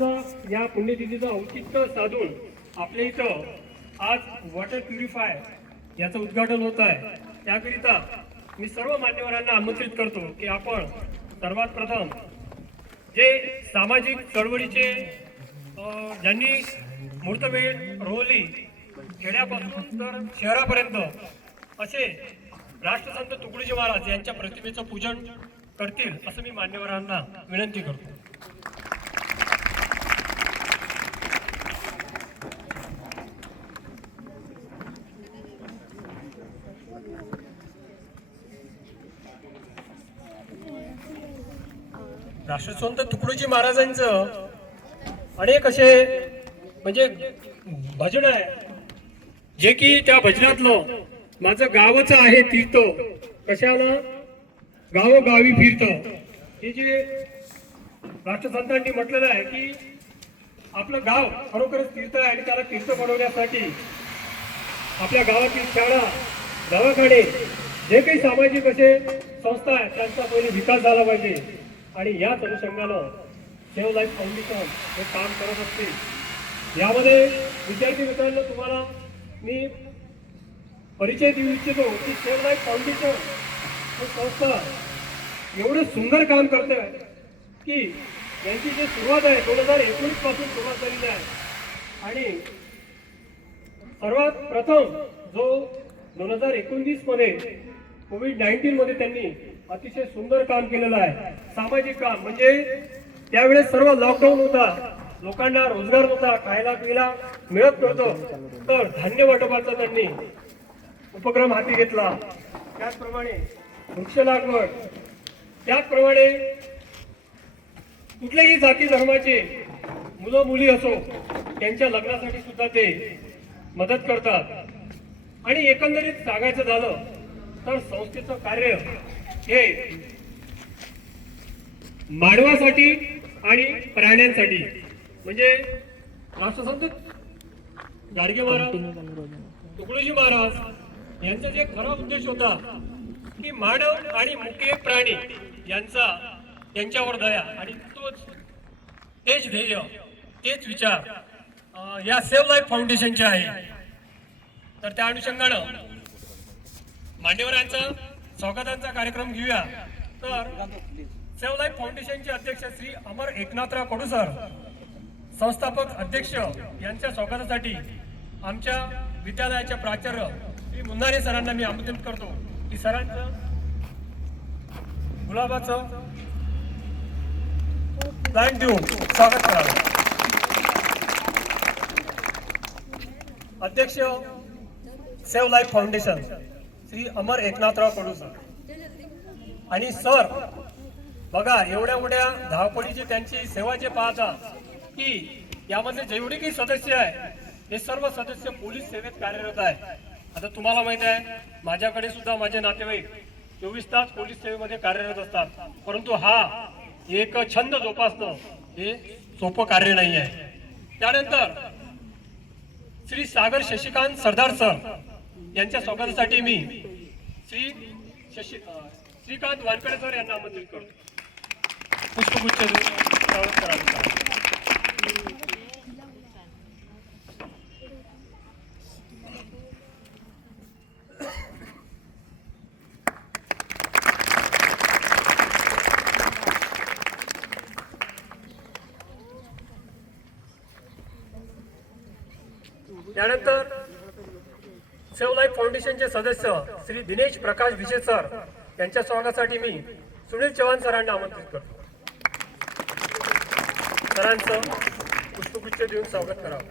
जयंतीचा या पुण्यतिथीचं औचित्य साधून आपल्या इथं आज वॉटर प्युरिफाय याचं उद्घाटन होत आहे। त्याकरिता मी सर्व मान्यवरांना आमंत्रित करतो की आपण सर्वात प्रथम जे सामाजिक चळवळीचे ज्यांनी मुहूर्तमेढ रोवली खेड्यापासून तर शहरापर्यंत असे राष्ट्रसंत तुकडोजी महाराज यांच्या प्रतिमेचं पूजन करतील असं मी मान्यवरांना विनंती करतो। राष्ट्रसंत तुकडोजी महाराजांचं अनेक असे म्हणजे भजन आहे जे की त्या भजनातलं माझं गावच आहे तीर्थ कशाला गावोगावी फिरत हे जे राष्ट्रसंतांनी म्हटलेलं आहे की आपलं गाव खरोखरच तीर्थ आहे आणि त्याला तीर्थ बनवण्यासाठी आपल्या गावातील शाळा दवाखाने जे काही सामाजिक असे संस्था आहेत त्यांचा पहिले विकास झाला पाहिजे आणि याच अनुषंगानं सेव्ह लाईफ फाउंडेशन हे काम करत असते। यामध्ये विद्यार्थी मित्रांनो तुम्हाला मी परिचय देऊ इच्छितो की सेव्ह लाईफ फाउंडेशन ही संस्था एवढं सुंदर काम करते की यांची जी सुरुवात आहे 2019 पासून सुरुवात झालेली आहे आणि सर्वात प्रथम जो 2019 मध्ये कोविड-19 मध्ये त्यांनी अतिशय सुंदर काम केलेलं आहे। सामाजिक काम म्हणजे त्यावेळेस सर्व लॉकडाऊन होता, लोकांना रोजगार नव्हता, खायला पियला मिळत नव्हतं, तर धान्य वाटपाचा त्यांनी उपक्रम हाती घेतला। त्याचप्रमाणे वृक्ष लागवड, त्याचप्रमाणे कुठल्याही जाती धर्माचे मुलं मुली असो त्यांच्या लग्नासाठी सुद्धा ते मदत करतात। आणि एकंदरीत सांगायचं झालं तर संस्थेचं कार्य हे मानवासाठी आणि प्राण्यांसाठी म्हणजे राष्ट्रसंत गाडगे महाराज तुकडोजी महाराज यांचा जे खरा उद्देश होता की मानव आणि मुके प्राणी यांच्यावर दया आणि तेच ध्येय तेच विचार या सेव्ह लाईफ फाउंडेशनचे आहे। तर त्या अनुषंगानं मान्यवरांचा स्वागतांचा कार्यक्रम घेऊया। तर सेव्ह लाईफ फाउंडेशनचे अध्यक्ष श्री अमर एकनाथराव कडू सर, संस्थापक अध्यक्ष यांच्या स्वागतासाठी आमच्या विद्यालयाच्या प्राचार्य श्री मुन्नारे सरांना मी आमंत्रित करतो की सरांचं गुलाबाचं प्लांट देऊन स्वागत करावं। अध्यक्ष save life foundation Shri Amar Eknathrao कडू सर आणि सर बघा एवढ्या मोठ्या धावपळीची त्यांची सेवा जे पाहता की यामध्ये जेवढे काही सदस्य आहे हे सर्व सदस्य पोलीस सेवेत कार्यरत आहे। आता तुम्हाला माहित आहे माझ्याकडे सुद्धा माझे नातेवाईक 24 तास पोलीस सेवेमध्ये कार्यरत असतात, परंतु हा एक छंद जोपासणं हे सोपं कार्य नाही आहे। त्यानंतर श्री सागर शशिकांत सरदार सर यांच्या स्वागतासाठी मी श्रीकांत वानकडे सर यांना आमंत्रित करतो। पुष्पगुच्छ स्वागत करावं। त्यानंतर सेव्ह लाईफ फाउंडेशनचे सदस्य श्री दिनेश प्रकाश विशे सर यांच्या स्वागतासाठी मी सुनील चव्हाण सरांना आमंत्रित करतो। सरांचं पुष्पगुच्छ देऊन स्वागत करावं।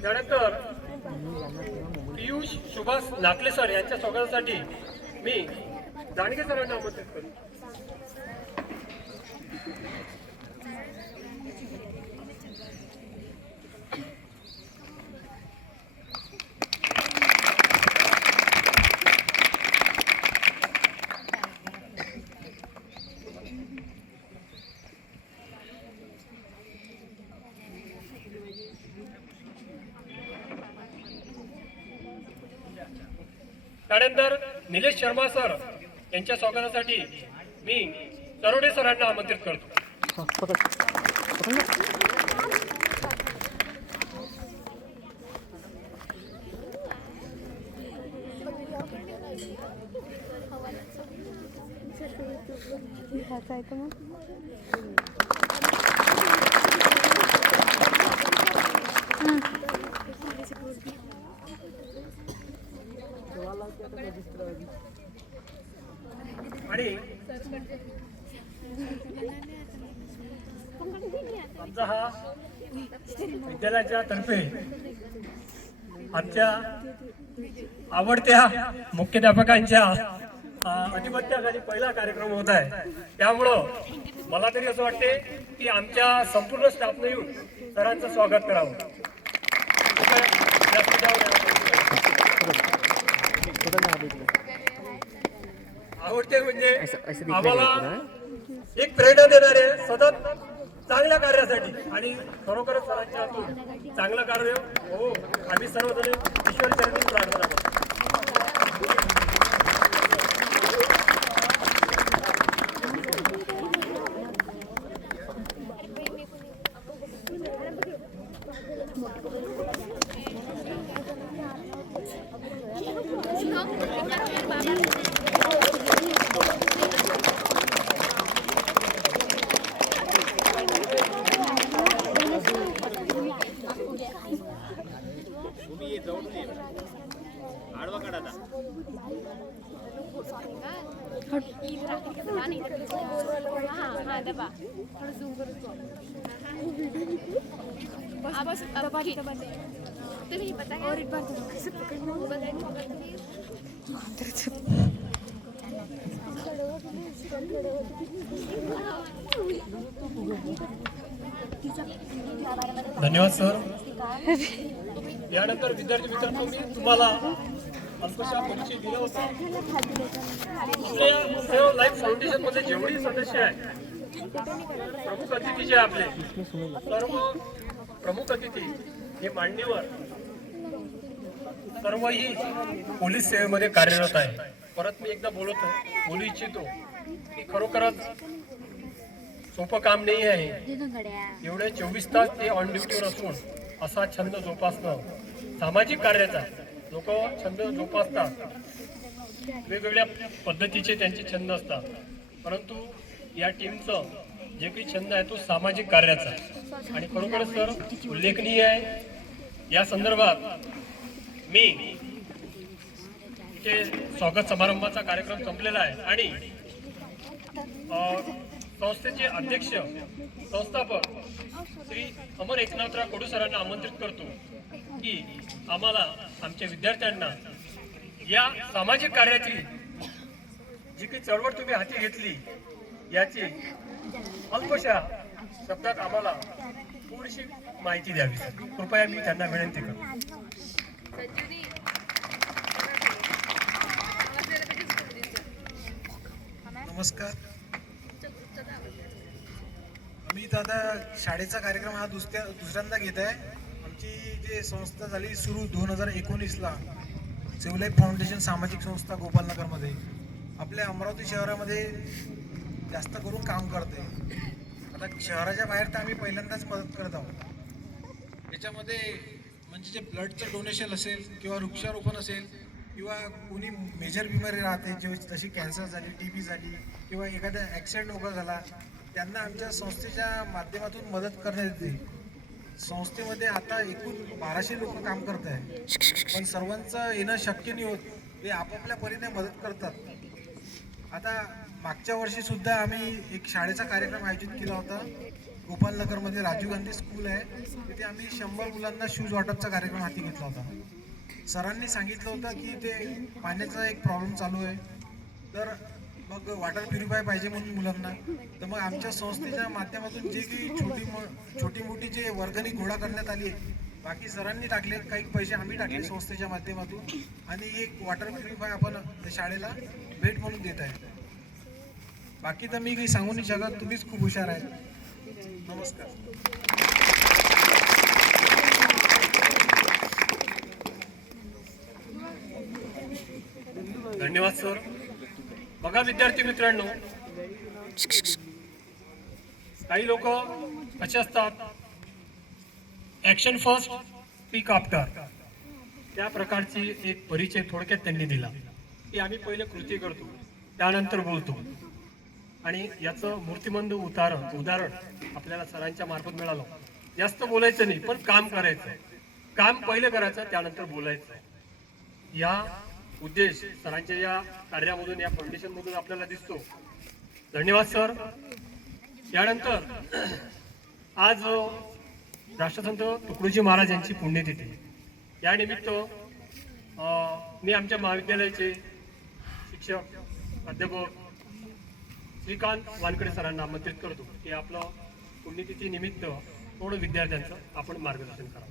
त्यानंतर पियुष सुभाष नाकले सर यांच्या स्वागतासाठी मी दांडगे सरांना आमंत्रित करतो। त्यानंतर निलेश शर्मा सर यांच्या स्वागतासाठी मी तरोडे सरांना आमंत्रित करतो. आणि आमचा हा विद्यालयाच्या तर्फे आमच्या आवडत्या मुख्याध्यापकांच्या अधिपत्याखाली पहिला कार्यक्रम होत आहे. त्यामुळं मला तरी असं वाटते की आमच्या संपूर्ण स्टाफने येऊन सरांचं स्वागत करावं. आवडते म्हणजे आम्हाला एक प्रेरणा देणारे सतत चांगल्या कार्यासाठी आणि खरोखरच सरांच्या हातून चांगलं कार्य हो आम्ही सर्वजण ईश्वर चरणी प्रार्थना करतो. धन्यवाद सर. यानंतर विद्यार्थी मित्रांनो मी तुम्हाला अल्पशा परिचय दिला होता. आपल्या लाईफ फाउंडेशन मध्ये जेवढी सदस्य आहेत प्रमुख अतिथी जे आपले सर्व प्रमुख अतिथी हे मान्यवर सर्वही पोलीस सेवेमध्ये कार्यरत आहे. परत मी एकदा बोलू इच्छितो की खरोखरच सोपं काम नाही आहे. एवढे 24 तास ते ऑन ड्युटीवर असून असा छंद जोपासणं सामाजिक कार्याचा लोक छंद जोपासतात. वेगवेगळ्या पद्धतीचे त्यांचे छंद असतात, परंतु या टीमचं जे काही छंद आहे तो सामाजिक कार्याचा आणि खरोखरच सर उल्लेखनीय आहे. या संदर्भात मी इथे स्वागत समारंभाचा कार्यक्रम संपलेला आहे आणि संस्थेचे अध्यक्ष संस्थापक श्री अमर एकनाथराव कडू सरांना आमंत्रित करतो की आम्हाला आमच्या विद्यार्थ्यांना या सामाजिक कार्याची जी काही चळवळ तुम्ही हाती घेतली याची अल्पशा शब्दात आम्हाला थोडीशी माहिती द्यावी. कृपया मी त्यांना विनंती करतो. नमस्कार. मी तर आता शाळेचा कार्यक्रम हा दुसऱ्यांदा घेत आहे. आमची जी संस्था झाली सुरू 2019ला सिव्हिलाईफ फाउंडेशन सामाजिक संस्था गोपालनगरमध्ये आपल्या अमरावती शहरामध्ये जास्त करून काम करते. आता शहराच्या बाहेर तर आम्ही पहिल्यांदाच मदत करत आहोत. याच्यामध्ये म्हणजे जे ब्लडचं डोनेशन असेल किंवा वृक्षारोपण असेल किंवा कोणी मेजर बिमारी राहते जे जशी कॅन्सर झाली, TB झाली किंवा एखादा ॲक्सिडेंट वगैरे झाला त्यांना आमच्या संस्थेच्या माध्यमातून मदत करण्यात येते. संस्थेमध्ये आता एकूण 1200 लोक काम करत आहे, पण सर्वांचं येणं शक्य नाही होत. ते आपापल्या परीने मदत करतात. आता मागच्या वर्षी सुद्धा आम्ही एक शाळेचा कार्यक्रम आयोजित केला होता. गोपालनगरमध्ये राजीव गांधी स्कूल आहे, तिथे आम्ही 100 मुलांना शूज वाटपचा कार्यक्रम हाती घेतला होता. सरांनी सांगितलं होतं की ते पाण्याचा एक प्रॉब्लेम चालू आहे, तर मग वॉटर प्युरिफाय पाहिजे म्हणून मुलांना. तर मग आमच्या संस्थेच्या माध्यमातून जे काही छोटी मोठी जे वर्गणी गोळा करण्यात आली आहे, बाकी सरांनी टाकले, काही पैसे आम्ही टाकले संस्थेच्या माध्यमातून आणि एक वॉटर प्युरिफाय आपण शाळेला भेट म्हणून देत आहे. बाकी तर मी काही सांगू नाही शकत, तुम्हीच खूप हुशार आहे. नमस्कार. धन्यवाद सर. बघा विद्यार्थी मित्रांनो, काही लोक असे असतात, ऍक्शन फर्स्ट स्पीक आफ्टर, त्या प्रकारची एक परिचय थोडक्यात त्यांनी दिला की आम्ही पहिले कृती करतो त्यानंतर बोलतो. आणि याचं मूर्तिमंत उदाहरण आपल्याला सरांच्या मार्फत मिळालं. जास्त बोलायचं नाही, पण काम करायचं. काम पहिले करायचं, त्यानंतर बोलायचं. या उद्देश सरांच्या या कार्यामधून, या फाउंडेशन मधून आपल्याला दिसतो. धन्यवाद सर. यानंतर आज राष्ट्रसंत तुकडोजी महाराज यांची पुण्यतिथी. या निमित्त मी आमच्या महाविद्यालयाचे शिक्षक प्राध्यापक श्रीकांत वानकडे सरांना आमंत्रित करतो की आपलं पुण्यतिथी निमित्त थोडं विद्यार्थ्यांचं आपण मार्गदर्शन करावं.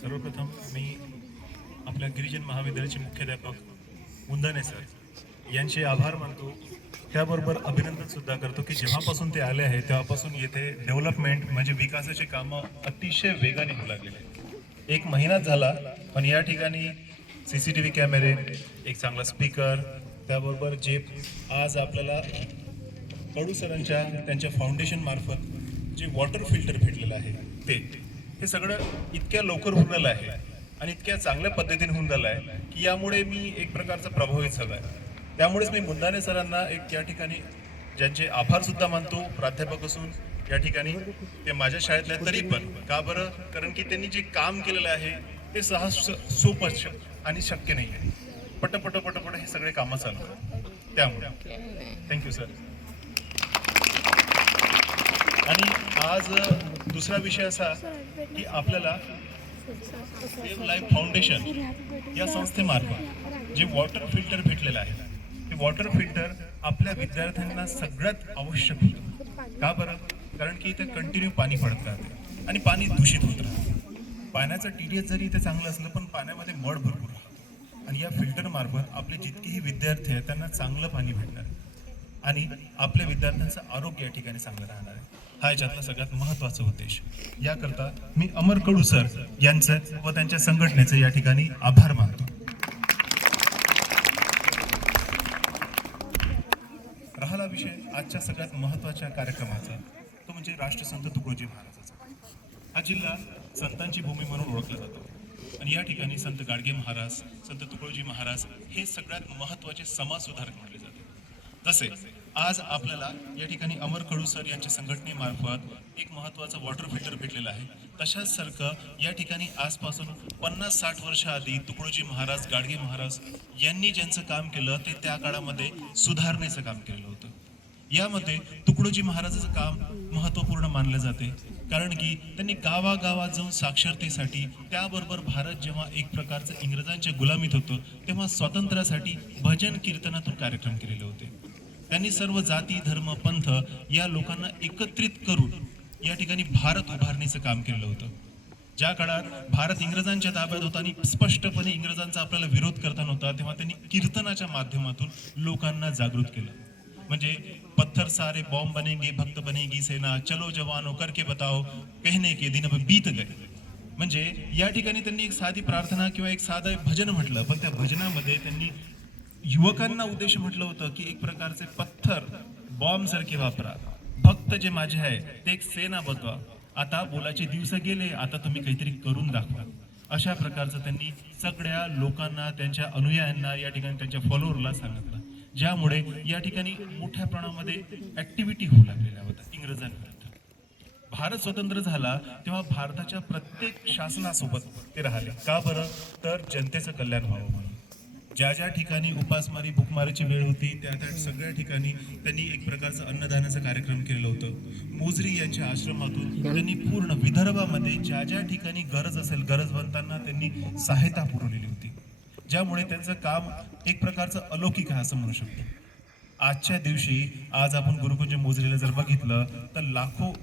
सर्वप्रथम मी आपल्या गिरिजन महाविद्यालयाचे मुख्याध्यापक मुंदाने सर यांचे आभार मानतो. त्याबरोबर अभिनंदन सुद्धा करतो की जेव्हापासून ते आले आहे तेव्हापासून येथे डेव्हलपमेंट म्हणजे विकासाची कामं अतिशय वेगाने होऊ लागलेली आहेत. 1 महिना झाला, पण या ठिकाणी CCTV कॅमेरे, एक चांगला स्पीकर, त्याबरोबर जे आज आपल्याला कडू सरांच्या त्यांच्या फाउंडेशन मार्फत जे वॉटर फिल्टर भेटलेलं आहे हे सगळं इतक्या लवकर होऊन झालं आहे आणि इतक्या चांगल्या पद्धतीने होऊन झालं आहे की यामुळे मी एक प्रकारचा प्रभावित झालो आहे. त्यामुळेच मी मुंदाने सरांना एक या ठिकाणी ज्यांचे आभार सुद्धा मानतो. प्राध्यापक असून या ठिकाणी ते माझ्या शाळेतल्या, तरी पण का बरं, कारण की त्यांनी जे काम केलेलं आहे ते सोपं आणि शक्य नाही आहे. पटपट हे सगळे कामं चालू. त्यामुळे थँक्यू सर. आणि आज दुसरा विषय असा की आपल्याला सेव्ह लाईफ फाउंडेशन या संस्थेमार्फत जे वॉटर फिल्टर भेटलेलं आहे, हे वॉटर फिल्टर आपल्या विद्यार्थ्यांना सगळ्यात आवश्यक होतं. का बरं? कारण की इथे कंटिन्यू पाणी पडत राहते आणि पाणी दूषित होत राहतं. पाण्याचं TDS जरी इथे चांगलं असलं, पण पाण्यामध्ये मड भरपूर राहतो. आणि या फिल्टर मार्फत आपले जितकेही विद्यार्थी आहेत त्यांना चांगलं पाणी भेटणार आहे आणि आपल्या विद्यार्थ्यांचं आरोग्य या ठिकाणी चांगलं राहणार आहे. हा याच्यातला सगळ्यात महत्त्वाचा उद्देश. याकरता मी अमर कडू सर यांचं व त्यांच्या संघटनेचं या ठिकाणी आभार मानतो. राहिला विषय आजच्या सगळ्यात महत्त्वाच्या कार्यक्रमाचा, तो म्हणजे राष्ट्रसंत तुकडोजी महाराजाचा. हा जिल्हा संतांची भूमी म्हणून ओळखला जातो आणि या ठिकाणी संत गाडगे महाराज, संत तुकडोजी महाराज हे सगळ्यात महत्त्वाचे समाजसुधारक मानले जाते. तसे आज आपल्याला या ठिकाणी अमर कडू सर यांच्या संघटनेमार्फत एक महत्त्वाचं वॉटर फिल्टर भेटलेलं आहे. तशाच सारखं या ठिकाणी आजपासून 50-60 वर्ष आधी तुकडोजी महाराज, गाडगे महाराज यांनी ज्यांचं काम केलं ते त्या काळामध्ये सुधारणेचं काम केलेलं होतं. यामध्ये तुकडोजी महाराजाचं काम महत्त्वपूर्ण मानलं जाते, कारण की त्यांनी गावागावात जाऊन साक्षरतेसाठी, त्याबरोबर भारत जेव्हा एक प्रकारचं इंग्रजांच्या गुलामीत होतं तेव्हा स्वातंत्र्यासाठी भजन कीर्तनातून कार्यक्रम केलेले होते. त्यांनी सर्व जाती, धर्म, पंथ या लोकांना एकत्रित करून या ठिकाणी भारत उभारणीचं काम केलं होतं. ज्या काळात भारत इंग्रजांच्या ताब्यात होता आणि स्पष्टपणे इंग्रजांचा आपल्याला विरोध करता नव्हता, तेव्हा त्यांनी कीर्तनाच्या माध्यमातून लोकांना जागृत केलं. म्हणजे पत्थर सारे बॉम्ब बनेंगे, भक्त बनेगी सेना, चलो जवानो करके बताओ, कहने के दिन अब बीत गए. म्हणजे या ठिकाणी त्यांनी एक साधी प्रार्थना किंवा एक साधं भजन म्हटलं, पण त्या भजनामध्ये त्यांनी युवकांना उद्देश म्हटलं होतं की एक प्रकारचे पत्थर बॉम्ब सारखे वापरा, भक्त जे माझे आहे ते एक सेना बनवा, आता बोलाचे दिवस गेले, आता तुम्ही काहीतरी करून दाखवा. अशा प्रकारचं त्यांनी सगळ्या लोकांना, त्यांच्या अनुयायांना, या ठिकाणी त्यांच्या फॉलोअरला सांगितलं, ज्यामुळे या ठिकाणी मोठ्या प्रमाणामध्ये ऍक्टिव्हिटी होऊ लागलेल्या होत्या इंग्रजांविरुद्ध. भारत स्वतंत्र झाला तेव्हा भारताच्या प्रत्येक शासनासोबत ते राहिले. का बरं? तर जनतेचं कल्याण व्हावं म्हणून. ज्या ज्या ठिकाणी उपासमारी, भूकमारीची वेळ होती त्या त्या सगळ्या ठिकाणी त्यांनी एक प्रकारचं अन्नदानाचा कार्यक्रम केलेलं होतं. मोजरी यांच्या आश्रमातून त्यांनी पूर्ण विदर्भामध्ये ज्या ज्या ठिकाणी गरज असेल, गरजवंतांना त्यांनी सहायता पुरवलेली होती, ज्यामुळे त्यांचं काम एक प्रकारचं अलौकिक आहे असं म्हणू शकतो. आजच्या दिवशी आज आपण गुरुकुंज मोजरीला जर बघितलं तर लाखो,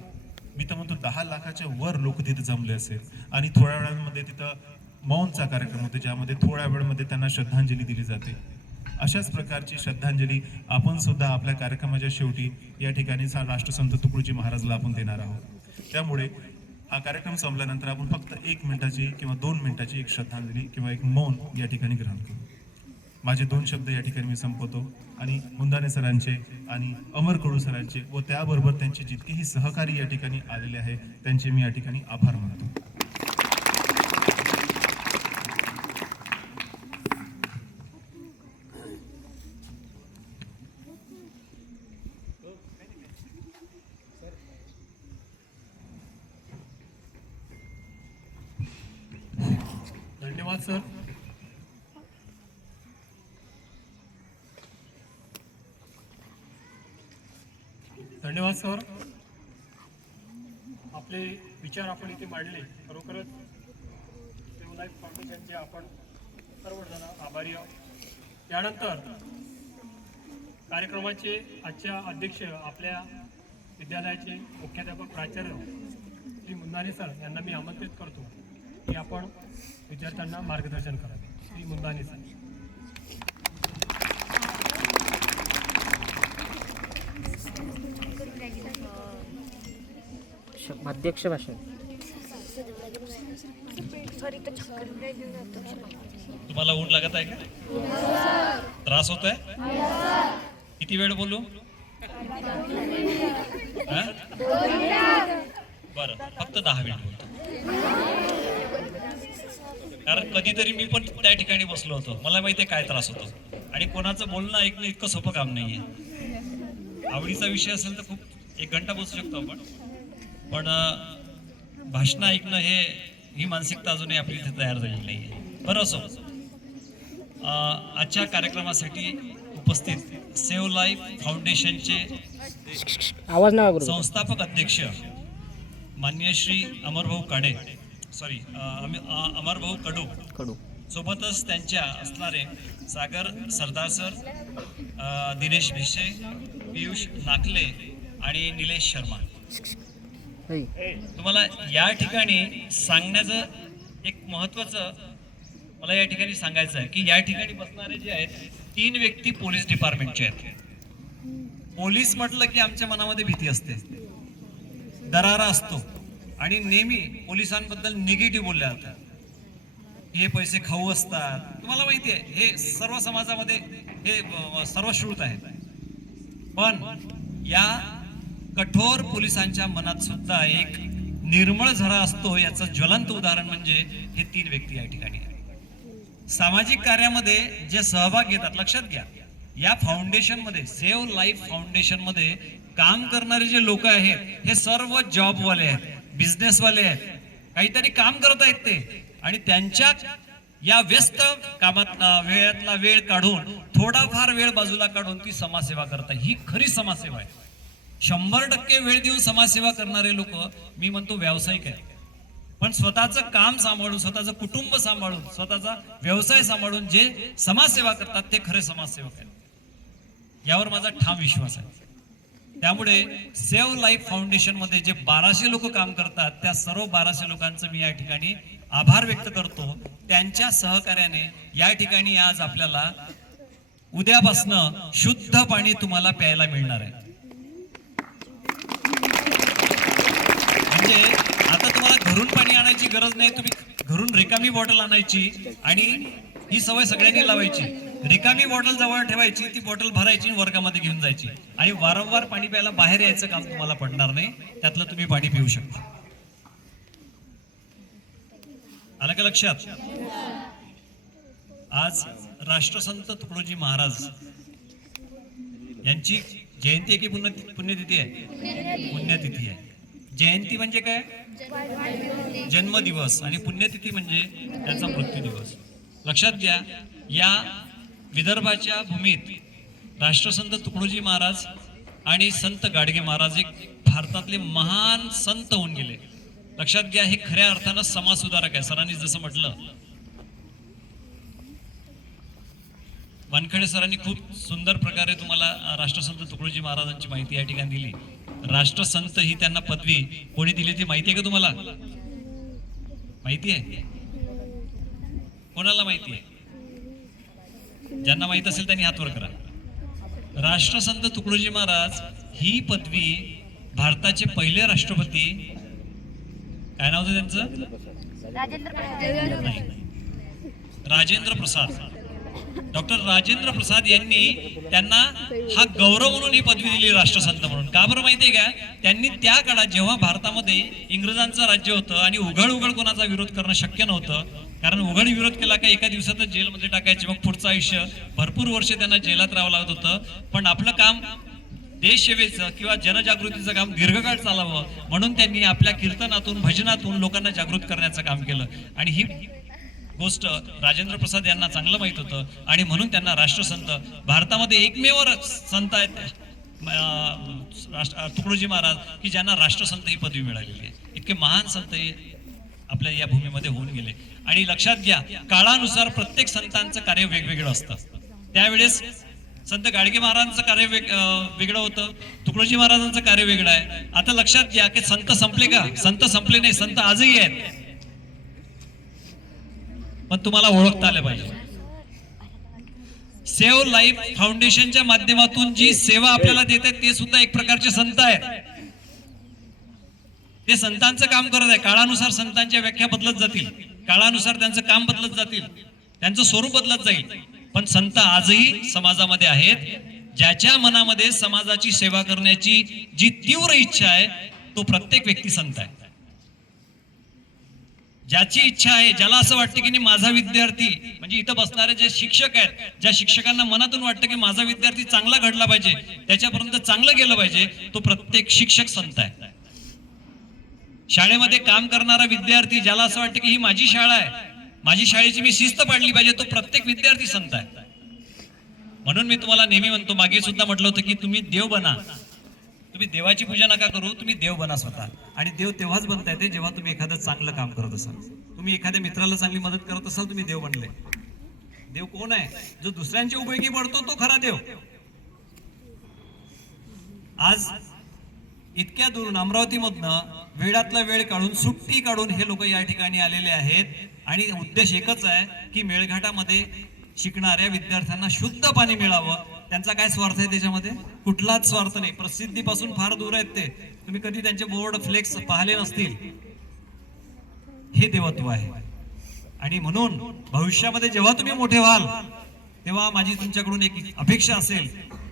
मी तर म्हणतो 10 लाखाच्या वर लोक तिथे जमले असेल आणि थोड्या वेळामध्ये तिथं मौनचा कार्यक्रम होतो, ज्यामध्ये थोड्या वेळामध्ये त्यांना श्रद्धांजली दिली जाते. अशाच प्रकारची श्रद्धांजली आपण सुद्धा आपल्या कार्यक्रमाच्या शेवटी या ठिकाणी राष्ट्रसंत तुकडोजी महाराजला आपण देणार आहोत. त्यामुळे हा कार्यक्रम संपल्यानंतर आपण फक्त 1 मिनिटाची किंवा 2 मिनिटाची एक श्रद्धांजली किंवा एक मौन या ठिकाणी ग्रहण करू. माझे 2 शब्द या ठिकाणी मी संपवतो आणि मुंदाने सरांचे आणि अमर कडू सरांचे व त्याबरोबर त्यांचे जितकेही सहकारी या ठिकाणी आलेले आहे त्यांचे मी या ठिकाणी आभार मानतो. धन्यवाद सर. धन्यवाद सर. आपले विचार आपण इथे मांडले. खरोखरच सेव्ह लाईफ फाउंडेशनचे आपण सर्वजण आभारी आहोत. यानंतर कार्यक्रमाचे आजच्या अध्यक्ष आपल्या विद्यालयाचे मुख्याध्यापक प्राचार्य श्री मुंदाने सर यांना मी आमंत्रित करतो की आपण विद्यार्थ्यांना मार्गदर्शन करावे. श्री मुंदाने सर. अध्यक्ष भाषण. तुम्हाला ऊन लागत आहे का? त्रास होत आहे? किती वेळ बोलू? बरं, फक्त 10 मिनिट बोलतो. कारण कधीतरी मी पण त्या ठिकाणी बसलो होतो. मला माहिती आहे काय त्रास होतो आणि कोणाचं बोलणं ऐकणं इतकं सोपं काम नाहीये. आवडीचा विषय असेल तर खूप 1 घंटा बसू शकतो आपण, पण भाषण ऐकणं ही मानसिकता अजूनही आपली इथे तयार झालेली नाहीये. बरं असो, आजच्या कार्यक्रमासाठी उपस्थित सेव्ह लाईफ फाउंडेशनचे आवाज नका करू. संस्थापक अध्यक्ष मान्य श्री अमरभाऊ कडू सोबतच त्यांच्या असणारे सागर सरदार सर, दिनेश भिसे, पियुष नाकले आणि निलेश शर्मा. तुम्हाला या ठिकाणी सांगण्याचं एक महत्वाचं मला या ठिकाणी सांगायचं आहे की या ठिकाणी बसणारे जे आहेत 3 व्यक्ती पोलीस डिपार्टमेंटचे आहेत. पोलीस म्हटलं की आमच्या मनामध्ये भीती असते, दरारा असतो आणि नेहमी पोलिसांबद्दल निगेटिव्ह बोलले जातात. हे पैसे खाऊ असतात. तुम्हाला माहिती आहे हे सर्व समाजामध्ये हे सर्वश्रुत आहे. पण या कठोर पोलिसांच्या मनात सुद्धा एक निर्मळ झरा असतो. याचं ज्वलंत उदाहरण म्हणजे हे 3 व्यक्ती या ठिकाणी आहेत. सामाजिक कार्यामध्ये जे सहभाग घेतात, लक्षात घ्या या फाउंडेशन मध्ये, सेव्ह लाईफ फाउंडेशन मध्ये काम करणारे जे लोक आहेत हे सर्व जॉबवाले आहेत, बिझनेसवाले आहेत, काहीतरी काम करत आहेत ते. आणि त्यांच्या या व्यस्त कामातला वेळातला वेळ काढून थोडाफार वेळ बाजूला काढून ती समाजसेवा करतात. ही खरी समाजसेवा आहे. 100% वेळ देऊन समाजसेवा करणारे लोक मी म्हणतो व्यावसायिक आहे. पण स्वतःचं काम सांभाळून, स्वतःचं कुटुंब सांभाळून, स्वतःचा व्यवसाय सांभाळून जे समाजसेवा करतात ते खरे समाजसेवक आहेत. यावर माझा ठाम विश्वास आहे. त्यामुळे सेव्ह लाईफ फाउंडेशन मध्ये जे 1200 लोक काम करतात त्या सर्व 1200 लोकांचं मी या ठिकाणी आभार व्यक्त करतो. त्यांच्या सहकार्याने या ठिकाणी आज आपल्याला उद्यापासनं शुद्ध पाणी तुम्हाला प्यायला मिळणार आहे. म्हणजे आता तुम्हाला घरून पाणी आणायची गरज नाही. तुम्ही घरून रिकामी बॉटल आणायची आणि ही सवय सगळ्यांनी लावायची. रिकामी बॉटल जवळ ठेवायची, ती बॉटल भरायची आणि वर्गामध्ये घेऊन जायची आणि वारंवार पाणी प्यायला बाहेर यायचं काम तुम्हाला पडणार नाही. त्यातलं तुम्ही पाणी पिऊ शकता. आलं का लक्षात? आज राष्ट्रसंत तुकडोजी महाराज यांची जयंती आहे की पुण्यतिथी आहे? पुण्यतिथी आहे. जयंती म्हणजे काय? जन्मदिवस आणि पुण्यतिथी म्हणजे त्यांचा मृत्यू दिवस. लक्षात घ्या, या विदर्भाच्या भूमीत राष्ट्रसंत तुकडोजी महाराज आणि संत गाडगे महाराज एक भारतातले महान संत होऊन गेले. लक्षात घ्या, हे खऱ्या अर्थानं समाज सुधारक आहे. सरांनी जसं म्हटलं, वानखेडे सरांनी खूप सुंदर प्रकारे तुम्हाला राष्ट्रसंत तुकडोजी महाराजांची माहिती या ठिकाणी दिली. राष्ट्रसंत ही त्यांना पदवी कोणी दिली ती माहिती आहे का तुम्हाला? माहिती आहे? कोणाला माहिती आहे? ज्यांना माहित असेल त्यांनी हात वर करा. राष्ट्रसंत तुकडोजी महाराज ही पदवी भारताचे पहिले राष्ट्रपती, काय नाव होतं त्यांचं? नाही. राजेंद्र प्रसाद. डॉक्टर राजेंद्र प्रसाद यांनी त्यांना हा गौरव म्हणून ही पदवी दिली राष्ट्रसंत म्हणून. का बरं माहितीये का? त्यांनी त्या काळात जेव्हा भारतामध्ये इंग्रजांचं राज्य होतं आणि उघड कोणाचा विरोध करणं शक्य नव्हतं, कारण उघड विरोध केला का एका दिवसातच जेलमध्ये टाकायचे, मग पुढचं आयुष्य भरपूर वर्ष त्यांना जेलात राहावं लागत होतं. पण आपलं काम देश सेवेचं किंवा जनजागृतीचं काम दीर्घकाळ चालावं म्हणून त्यांनी आपल्या कीर्तनातून भजनातून लोकांना जागृत करण्याचं काम केलं. आणि ही गोष्ट राजेंद्र प्रसाद यांना चांगलं माहित होतं आणि म्हणून त्यांना राष्ट्रसंत, भारतामध्ये एकमेव संत आहेत तुकडोजी महाराज की ज्यांना राष्ट्रसंत ही पदवी मिळालेली आहे. इतके महान संत आपल्या या भूमीमध्ये होऊन गेले. आणि लक्षात घ्या, काळानुसार प्रत्येक संतांचं कार्य वेगवेगळं असतं. त्यावेळेस संत गाडगे महाराजांचं कार्य वेगळं होतं, तुकडोजी महाराजांचं कार्य वेगळं आहे. आता लक्षात घ्या की संत संपले का? संत संपले नाही, संत आजही आहेत, पण तुम्हाला ओळखता आलं पाहिजे. सेव्ह लाईफ फाउंडेशनच्या माध्यमातून जी सेवा आपल्याला देत आहेत ते सुद्धा एक प्रकारचे संत आहेत. ते संतांचं काम करत आहे. काळानुसार संतांच्या व्याख्या बदलत जातील, काळानुसार त्यांचं काम बदलत जातील, त्यांचं स्वरूप बदलत जाईल, पण संत आजही समाजामध्ये आहेत. ज्याच्या मनामध्ये समाजाची सेवा करण्याची जी तीव्र इच्छा आहे तो प्रत्येक व्यक्ती संत आहे. ज्याची इच्छा आहे, ज्याला असं वाटतं की माझा विद्यार्थी, म्हणजे इथं बसणारे जे शिक्षक आहेत, ज्या शिक्षकांना मनातून वाटतं की माझा विद्यार्थी चांगला घडला पाहिजे, त्याच्यापर्यंत चांगलं गेलं पाहिजे, तो प्रत्येक शिक्षक संत आहे. शाळेमध्ये काम करणारा विद्यार्थी ज्याला असं वाटतं की ही माझी शाळा आहे, माझी शाळेची मी शिस्त पाळली पाहिजे, तो प्रत्येक विद्यार्थी संत आहे. म्हणून मी तुम्हाला नेहमी म्हणतो, मागे सुद्धा म्हटलं होतं की तुम्ही देव बना. तुम्ही देवाची पूजा नका करू, तुम्ही देव बना स्वतः. आणि देव तेव्हाच बनता येते जेव्हा तुम्ही एखादं चांगलं काम करत असाल. तुम्ही एखाद्या मित्राला चांगली मदत करत असाल, तुम्ही देव बनले. देव कोण आहे? जो दुसऱ्यांच्या उपयोगी पडतो तो खरा देव. आज इतक्या दुरून अमरावतीमधनं वेळातला वेळ काढून, सुट्टी काढून हे लोक या ठिकाणी आलेले आहेत. आणि उद्देश एकच आहे की मेळघाटामध्ये शिकणाऱ्या विद्यार्थ्यांना शुद्ध पाणी मिळावं. त्यांचा काय स्वार्थ आहे त्याच्यामध्ये? कुठलाच स्वार्थ नाही. प्रसिद्धीपासून फार दूर आहेत ते. तुम्ही कधी त्यांचे बोर्ड फ्लेक्स पाहिले नसतील. हे देवत्व आहे. आणि म्हणून भविष्यामध्ये जेव्हा तुम्ही मोठे व्हाल तेव्हा माझी तुमच्याकडून एक अपेक्षा असेल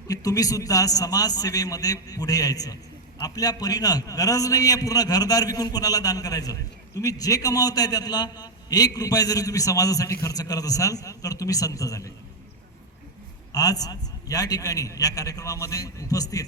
की तुम्ही सुद्धा समाजसेवेमध्ये पुढे यायचं. आपल्या परीनं, गरज नाहीये पूर्ण घरदार विकून कोणाला दान करायचं. तुम्ही जे कमावताय त्यातला 1 रुपया जरी तुम्ही समाजासाठी खर्च करत असाल तर तुम्ही संत झाले. आज या ठिकाणी या कार्यक्रमामध्ये उपस्थित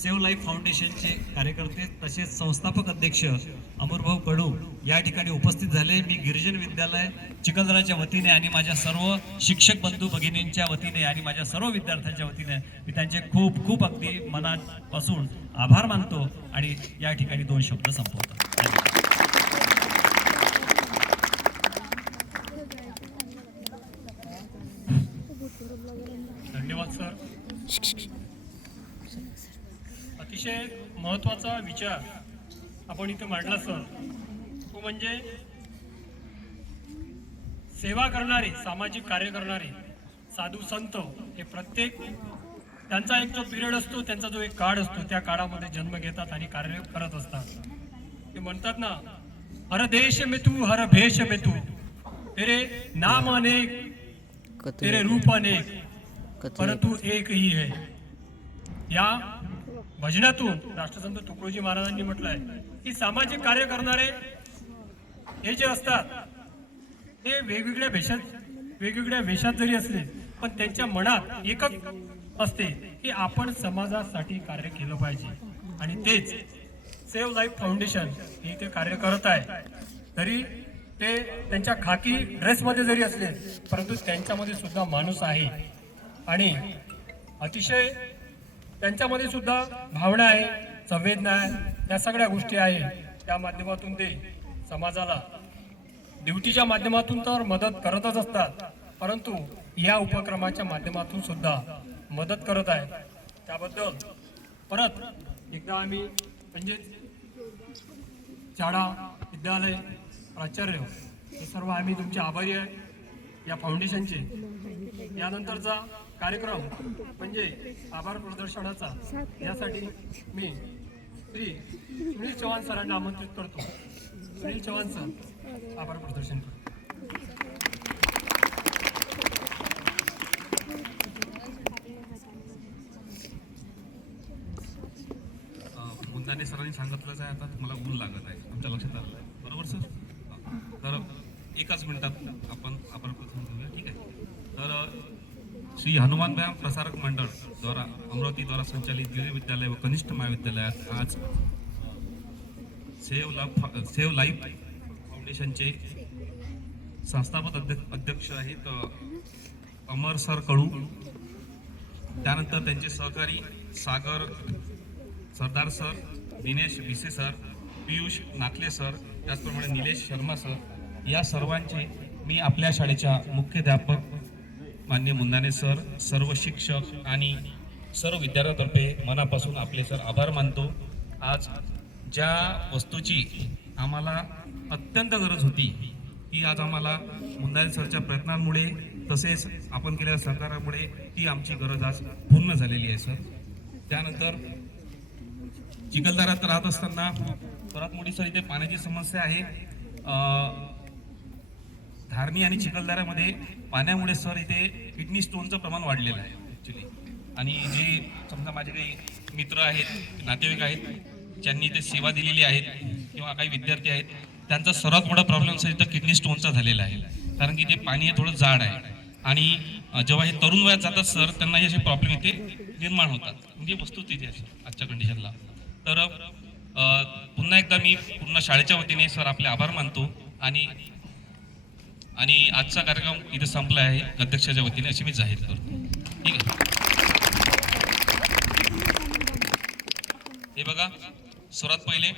सेव्ह लाईफ फाउंडेशनचे कार्यकर्ते तसेच संस्थापक अध्यक्ष अमरभाऊ कडू या ठिकाणी उपस्थित झाले. मी गिरिजन विद्यालय चिखलदराच्या वतीने आणि माझ्या सर्व शिक्षक बंधू भगिनींच्या वतीने आणि माझ्या सर्व विद्यार्थ्यांच्या वतीने मी त्यांचे खूप खूप अगदी मनापासून आभार मानतो आणि या ठिकाणी 2 शब्द संपवतो. धन्यवाद सर. अतिशय महत्वाचा विचार आपण इथे मांडला सर. तो म्हणजे सेवा करणारे, सामाजिक कार्य करणारे साधू संत हे प्रत्येक त्यांचा एक जो पिरियड असतो, त्यांचा जो एक काळ असतो, त्या काळामध्ये जन्म घेतात आणि कार्य करत असतात. ते म्हणतात ना, हर देश में तू हर भेष में तू, तेरे नाम अनेक तेरे रूप अनेक परंतु एक ही है. या भजनातून राष्ट्रसंत तुकडोजी महाराजांनी म्हटलंय की सामाजिक कार्य करणारे हे जे असतात ते वेगवेगळ्या वेशात जरी असले पण त्यांच्या मनात एकच असते की आपण समाजासाठी कार्य केलं पाहिजे. आणि तेच सेव्ह लाईफ फाउंडेशन हे ते कार्य करत आहे. तरी ते त्यांच्या खाकी ड्रेसमध्ये जरी असले परंतु त्यांच्यामध्ये सुद्धा माणूस आहे आणि अतिशय त्यांच्यामध्ये सुद्धा भावना आहे, संवेदना आहे, त्या सगळ्या गोष्टी आहे. त्या माध्यमातून ते समाजाला ड्युटीच्या माध्यमातून तर मदत करतच असतात, परंतु या उपक्रमाच्या माध्यमातून सुद्धा मदत करत आहेत. त्याबद्दल परत एकदा आम्ही म्हणजे शाळा, विद्यालय, प्राचार्य हे सर्व आम्ही तुमचे आभारी आहे. या फाउंडेशनचे यानंतरचा कार्यक्रम म्हणजे आभार प्रदर्शनाचा, यासाठी मी श्री सुनील चव्हाण सरांना आमंत्रित करतो. सुनील चव्हाण सर आभार प्रदर्शन करतो. मुंदाने सरांनी सांगितलंच आहे, आता मला ऊन लागत आहे, आमच्या लक्षात आलं आहे. बरोबर सर? तर एकाच मिनिटात आपण प्रथम घेऊया, ठीक आहे? तर श्री हनुमान व्यायाम प्रसारक मंडळ द्वारा अमरावती द्वारा संचालित गिरी विद्यालय व कनिष्ठ महाविद्यालयात आज सेव्ह लाईफ फाउंडेशनचे संस्थापक अध्यक्ष आहेत अमर सर कडू, त्यानंतर त्यांचे सहकारी सागर सरदार सर, दिनेश भिसे सर, पियुष नाकले सर, त्याचप्रमाणे निलेश शर्मा सर, या सर्वांचे मी आपल्या शाळेच्या मुख्याध्यापक मान्य मुंदाने सर, सर्व शिक्षक आणि सर्व विद्यार्थ्यांतर्फे मनापासून आपले सर आभार मानतो. आज ज्या वस्तूची आम्हाला अत्यंत गरज होती ती आज आम्हाला मुंदाने सरच्या प्रयत्नांमुळे तसेच आपण केलेल्या सहकार्यामुळे ती आमची गरज आज पूर्ण झालेली आहे सर. त्यानंतर चिखलदऱ्यात राहत असताना परत मोठी सर इथे पाण्याची समस्या आहे. धारणी आणि चिखलदऱ्यामध्ये पाण्यामुळे सर इथे किडनी स्टोनचं प्रमाण वाढलेलं आहे ॲक्च्युली. आणि जे समजा माझे काही मित्र आहेत, नातेवाईक आहेत, ज्यांनी इथे सेवा दिलेली आहेत किंवा काही विद्यार्थी आहेत, त्यांचा सर्वात मोठा प्रॉब्लेम सर इथं किडनी स्टोनचा झालेला आहे. कारण की ते पाणी हे थोडं जाड आहे आणि जेव्हा हे तरुण वयात जातात सर, त्यांना हे असे प्रॉब्लेम इथे निर्माण होतात. म्हणजे वस्तुस्थिती आहे आजच्या कंडिशनला. तर पुन्हा एकदा मी पूर्ण शाळेच्या वतीने सर आपले आभार मानतो आणि आजचा कार्यक्रम इथे संपला आहे अध्यक्षाच्या वतीने अशी मी जाहीर करतो. ठीक आहे. हे बघा, सर्वात पहिले